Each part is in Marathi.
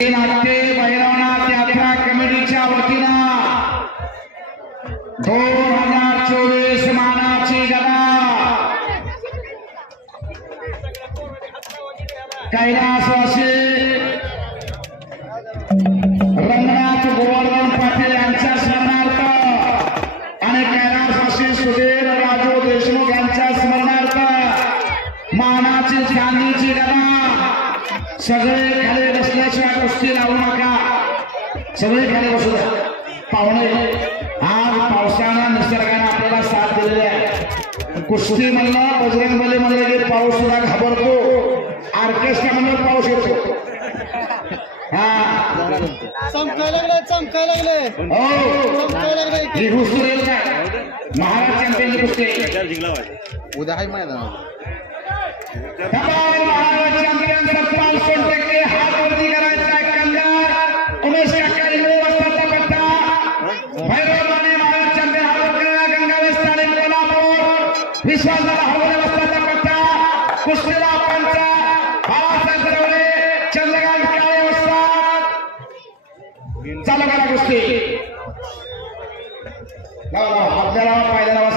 别拿压 साथ दिलेली आहे. कुस्ती म्हणलं बजरंग बली म्हणलं की पाऊस सुद्धा घाबरतो. ऑर्केस्ट्रा म्हणलं पाऊस येतो. हा. चमकाय लागले चमकाय लागले. हो. चमकाय लागले ही कुस्ती रेल काय महाराज चॅम्पियन कुस्ती उद्या आहे मैदान महाराज चॅम्पियन सत्पाल सोनटक्के हात वरती करायचा कंगार उमेश आपल्याला पाहिलं नाव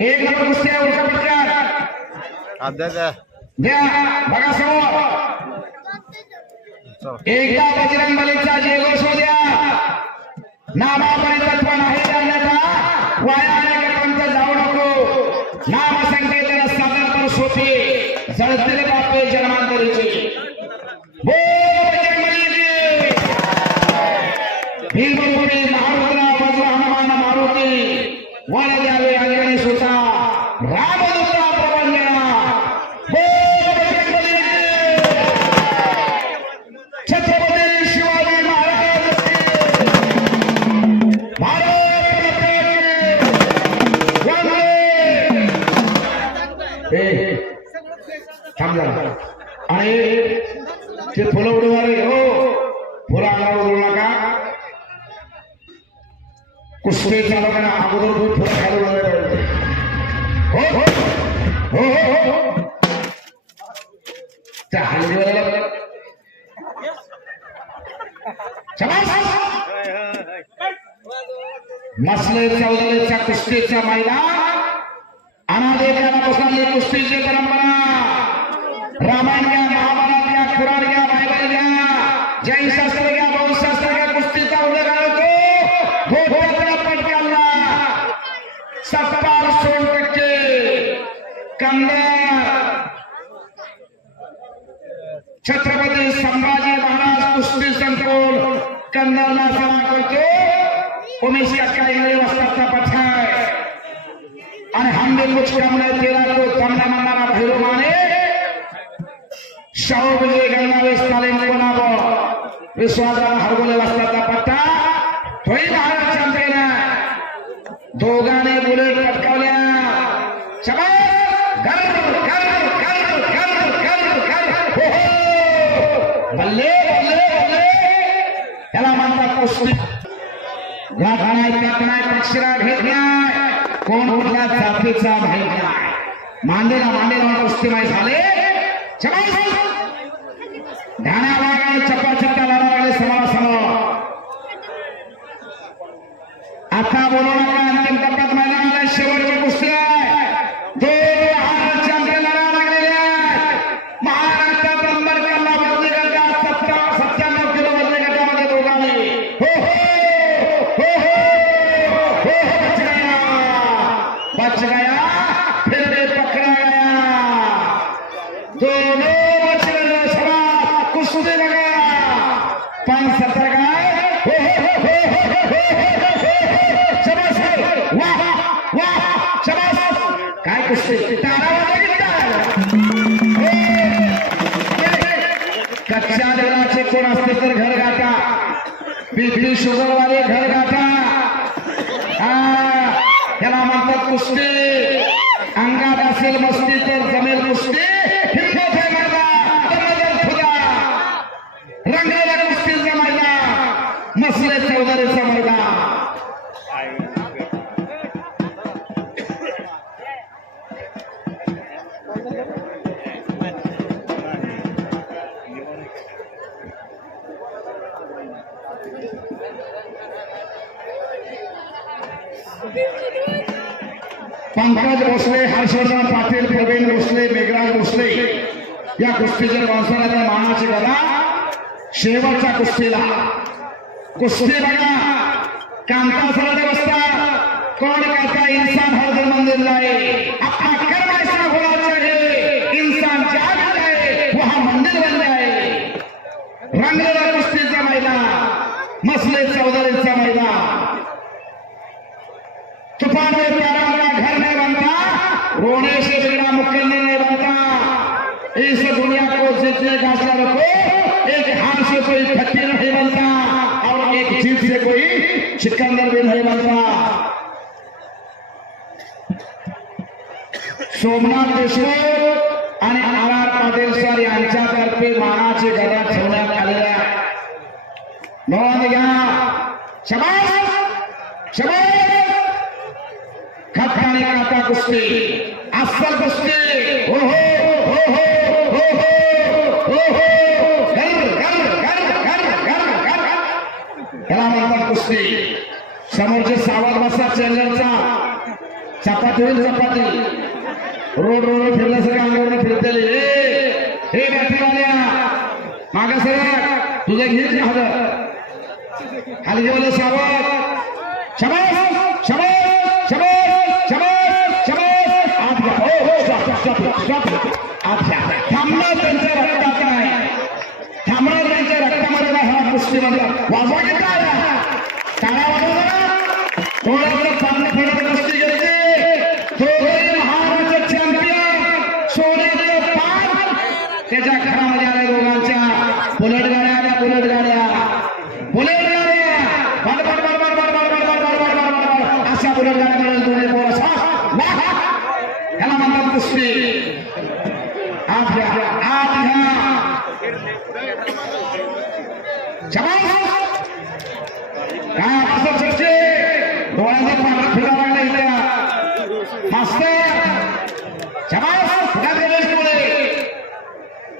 एक दोन कुस्त्या दे पटकार द्या. बघा समोर. एकदा बजरंग बलीचा जयघोष द्या. नामापर्यंत पण आहे त्यांना वाया अनेकांपर्यंत जाऊ नको. नाम संकेतन साधना पण सोपी. जळतले बापे जन्मांतरीचे. बोल. मसलेच्या उदलेच्या कुस्तीच्या महिला अनादेकाला बसणारी कुस्तीचे परंपरा रामायण उमेश का इंग्लिश वस्त्र अरे पठाए और हम भी कुछ कम नहीं तेरा को कम न मनाना भैरो माने. सौ बजे गंगा वे ताले में बनाबो विश्वास ना हर बोले वस्त्र का पट्टा थोड़ी बाहर चलते ना दोगाने बुलेट पटकावल्या. चला घर घर घर घर घर घर हो, हो. बल्ले बल्ले बल्ले त्याला म्हणतात कुस्ती. वाकडाय त्याकडाय पक्षरा भेट नाही कोण कुठल्या जातीचा भेट नाही मांदेला मांदेला कुस्ती माहीत झाले. ध्याना वागाने कच्च्या दगडाचे कोण असते तर घर गाठा. पिपळी शुगरवाले घर गाठा. त्याला म्हणतात कुस्ती. अंगात असेल मस्ती तर जमेल कुस्ती. पंकज भोसले हर्षवर्धन पाटील प्रवीण भोसले मेघराज भोसले या कुस्तीच्या माणसाला मानाची गदा शेवटच्या कुस्तीला. कुस्ती बघा. कांता सरळ बसता कोण करता? इन्सान हर मंदिर जाए अपना कर्म ऐसा होना चाहिए इंसान जाग जाए वहां मंदिर बन जाए रंगलेला कुस्तीचा मैदान. मसले चौधरीचा मैदान तूफान में प्यारा मेरा घर नहीं बनता रोने से बिगड़ा मुकलने नहीं बनता इस दुनिया को जीतने का हौसला एक हाथ से कोई फकीर नहीं बनता और एक जीत से कोई सिकंदर भी नहीं बनता। सोमनाथ देशमुख आणि आर आर पाटील सर यांच्यातर्फे मानाचे गदा ठेवण्यात आलेल्या नोंद घ्या. शबास! शबास! खटकाने काटा कुस्ती. अस्सल कुस्ती. हो हो. त्याला समोरचे सावध बसतात चेंजरचा चपाती होईल चपाती रोड रोड फिरल्यासारखे अंगोर फिरतेले हे बाटीवाल्या मागा सर तुझं घेत हजर खाली जेवलं सावध शबाश शबाश थांबणार त्यांच्या रक्तात नाही थांबणार त्यांच्या रक्तामध्ये हा पुष्टी म्हणतात वाजवा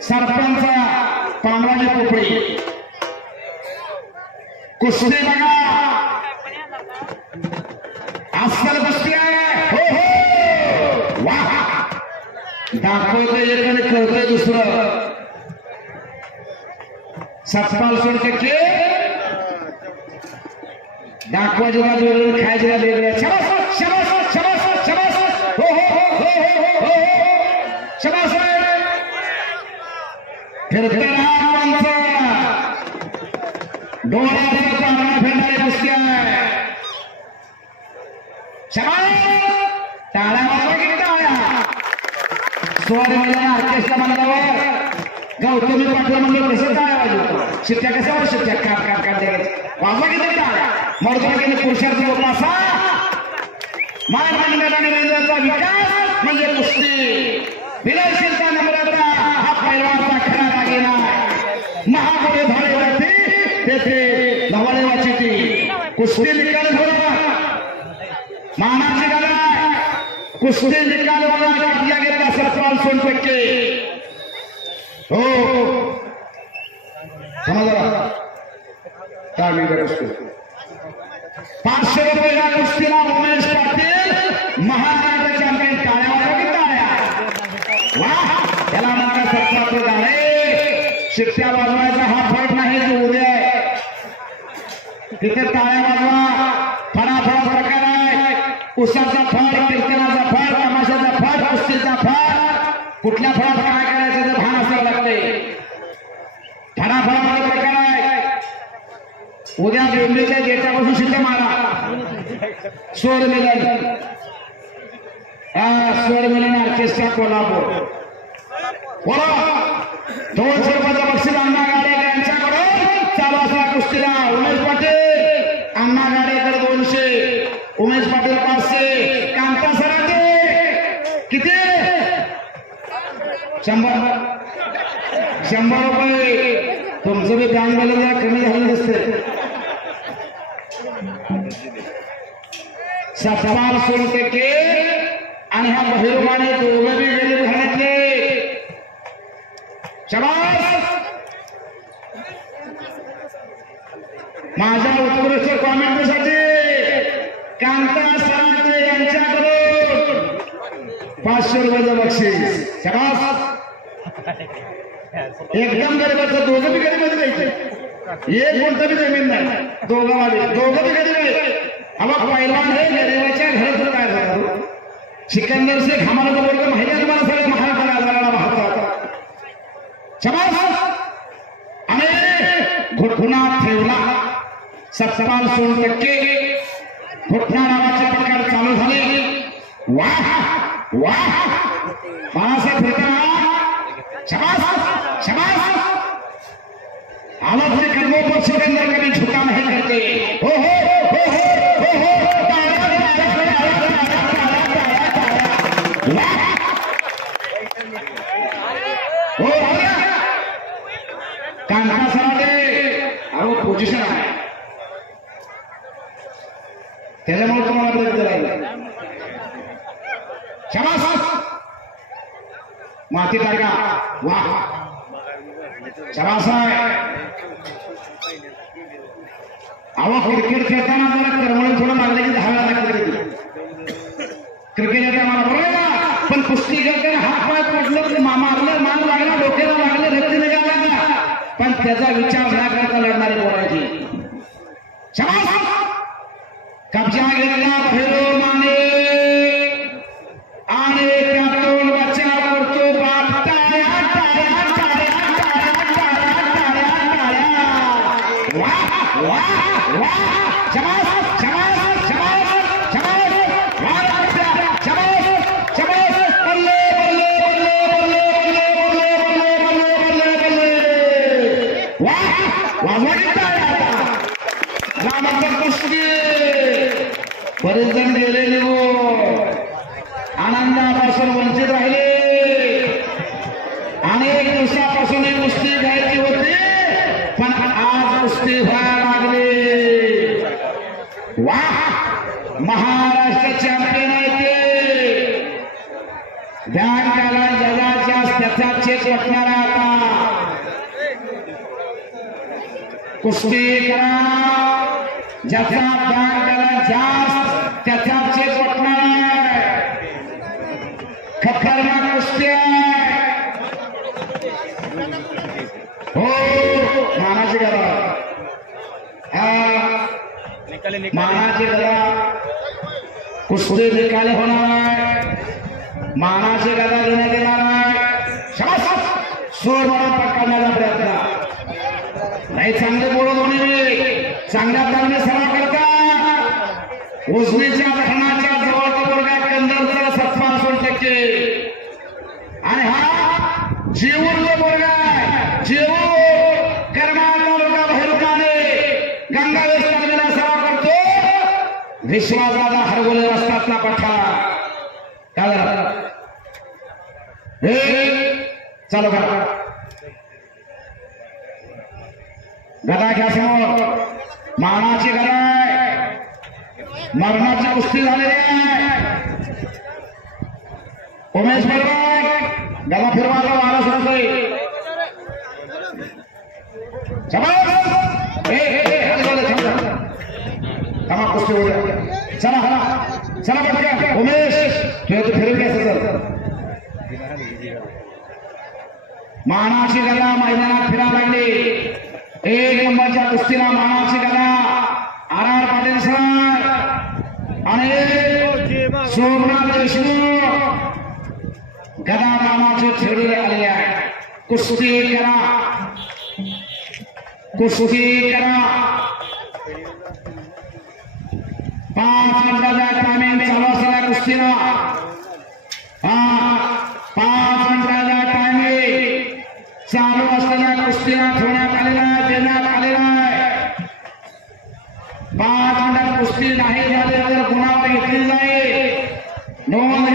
सरपंच पांढराजी पोपळी कुस्ती बघा. अस्सल कुस्ती आहे. हो हो. वा. दाखवतोय एक आणि कळतोय दुसरं. सतपाल सोडके दाखवायचे का? वेगळं खायचे वेगळ्या वेगळं. शबास शबास शबास हो माणसं डोळ्याचा पारणा फिरणारी कुस्ती आहे टाळ्या वाजवा की टाळ्या स्वर मिळाला ऑर्केस्ट्रा मंडळावर गौतमी पाटील मंडळ कसं टाळ्या वाजवतो शिट्ट्या कशावर शिट्ट्या द्यायचं वाजवा किती टाळ्या मर्दा केले उपासा आणि विकास म्हणजे कुस्ती. ರಿಲೇಷನ್ ನಮ್ಮರ ಹತ್ರ ಆ ಪೈಲ್ವಾನ ಖರಾ ಆಗಿನ ಮಹಾಪಡೆ ಧಾರೆ ಬರ್ತಿ तेथे धवाळे वाचिती कुस्ती निकाल बरोबर मानाची गणना कुस्ती निकाल वाला काढल्या गेला सत्तावन्न सोन टक्के हो समजा काय मी असतो पाचशे रुपये कुस्तीला उमेश पाटील महाराज शिट्ट्या वाजवायचा हा फट नाही जो उद्या तिथे टाळ्या वाजवा. फडाफड प्रकार आहे. उसाचा फड कीर्तनाचा फड तमाशाचा फड कुस्तीचा फड. कुठल्या फळात काय करायचं ते भान असावं लागते फडाफडामध्ये म्हणजे प्रकार आहे. उद्या बेंबीच्या गेटापासून शिट्ट्या मारा. स्वर मिलन. हा स्वर मिलन ऑर्केस्ट्रा कोल्हापूर. बोला. दोनशे रुपयाचं बक्षीस अण्णा गाडेकर चालू उमेश पाटील अण्णा गाडेकर दोनशे. उमेश पाटील पाचशे. कांता सराटे किती? शंभर रुपये. तुमचं बी बँक बॅलन्स कमी झालं दिसते सत्तार सोन टक्के आणि ह्या महिरबाने दोघं बी गरीब घरातले. माझ्या उत्कृष्ट कॉमेंटसाठी कांता सरांचे यांच्याकडून पाचशे रुपयाचं बक्षीस. शबास! एकदम गरीबाचं दोघं बी गरीब द्यायचे एक कोणतं बी जमीन नाही. दोघं वाले दोघं बी गरीब आहे अबा पहिलवान हे गरीबाच्या घरात काय झालं सिकंदर शेख आम्हाला तर माहिती आहे तुम्हाला सगळं? महाराष्ट्राला आजाराला टक्के घुटणा नावाचे प्रकार चालू झाले। वाह वाह। बाळासाहेब फिरताना कभी झुका नहीं करते. কান্তা সারাতে आरो पोझिशन आहे त्याच्यामुळे तुम्हाला ब्रेक दिला क्षमास माती टाका वा क्षमास आहे अहो क्रिकेट खेळताना जरा कब्जा गिरना भेदो माने. आनंदापासून वंचित राहिले. अनेक दिवसापासून ही कुस्ती घ्यायची होती पण आज कुस्ती व्हायला लागली. वा! महाराष्ट्र चॅम्पियन आहे ते. ध्यान त्याला जगाच्या त्याचा चेक वाटणार आता. कुस्ती करा. ज्याचा ध्यान त्याला जास्त त्याचा चेक वाटणार आहे खतरनाक कुस्ती आहे हो मानाची गदा हा मानाची गदा कुस्ती निकाली होणार आहे मानाची गदा घेण्यात येणार आहे शाबास सोड म्हणून पटकावण्याचा प्रयत्न नाही चांगले बोलत होणे चांगल्या दरम्यान सराव करता उजनीच्या धरणाच्या शिवाजाला हरवले असतातला पठा काय झाला हे चालू करा. गदा घ्या समोर. मानाची गदा मरणाची कुस्ती झालेली आहे. उमेश बरोबर. गदा फिरवाचा वारा सुरू समाज कुस्ती होत्या चला चला. चला पटकन उमेश तुझ्या तू फिरून घ्यायचं सर मानाची गदा मैदानात फिरा लागली. एक नंबरच्या कुस्तीला मानाची गदा. R R Patil sir. आणि सोमनाथ देशमुख गदा नामाचे खेळली आले आहे. कुस्ती करा. कुस्ती करा. पाच मिनिटाचा टायमिंग चालू असलेल्या हा पाच मिनिटाचा टायमिंग चालू असलेल्या कुस्तीला ठेवण्यात आलेला आहे देण्यात आलेला आहे. पाच मिनिटात कुस्ती नाही झाली तर गुन्हा घेतली जाईल. नोंद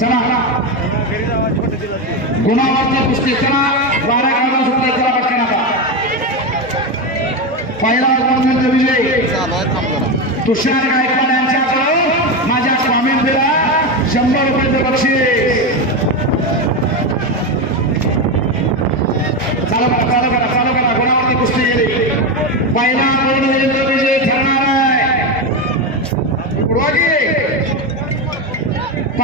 चला. गुणावाच्या पुस्ते चला. बारा काढून सुद्धा चला पटकन नका पहिला उपक्रमांचा विजय. तुषार गायकवाड यांच्याकडे माझ्या स्वामींबीला शंभर रुपयाचं बक्षीस. चालू करा चालू करा चालू करा. गुणावरती कुस्ती गेली. पहिला पूर्ण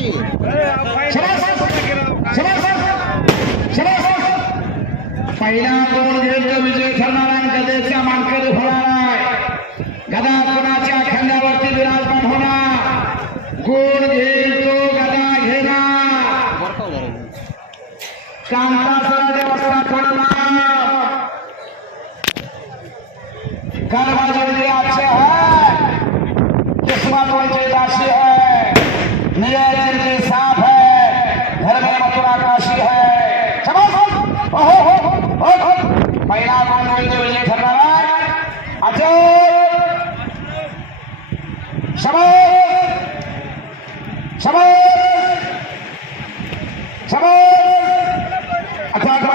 जाइए चला सर चला सर चला सर पहला বিজয়ী ধন্যবাদ। আচল সবাই সবাই সবাই। আচ্ছা, আচ্ছা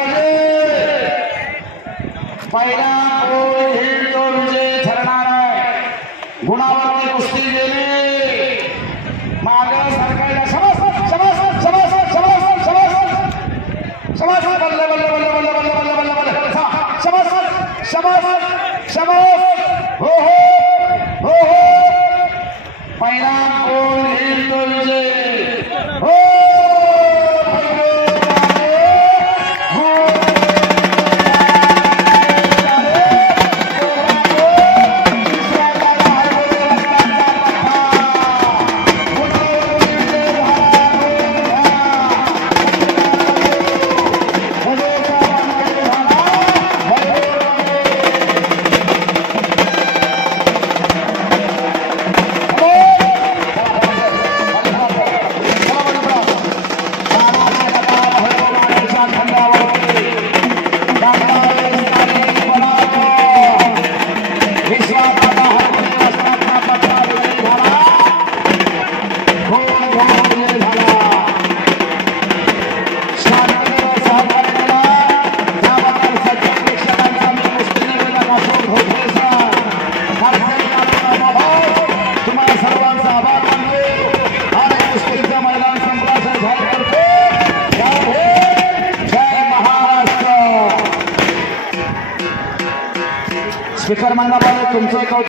ও নির্দোষে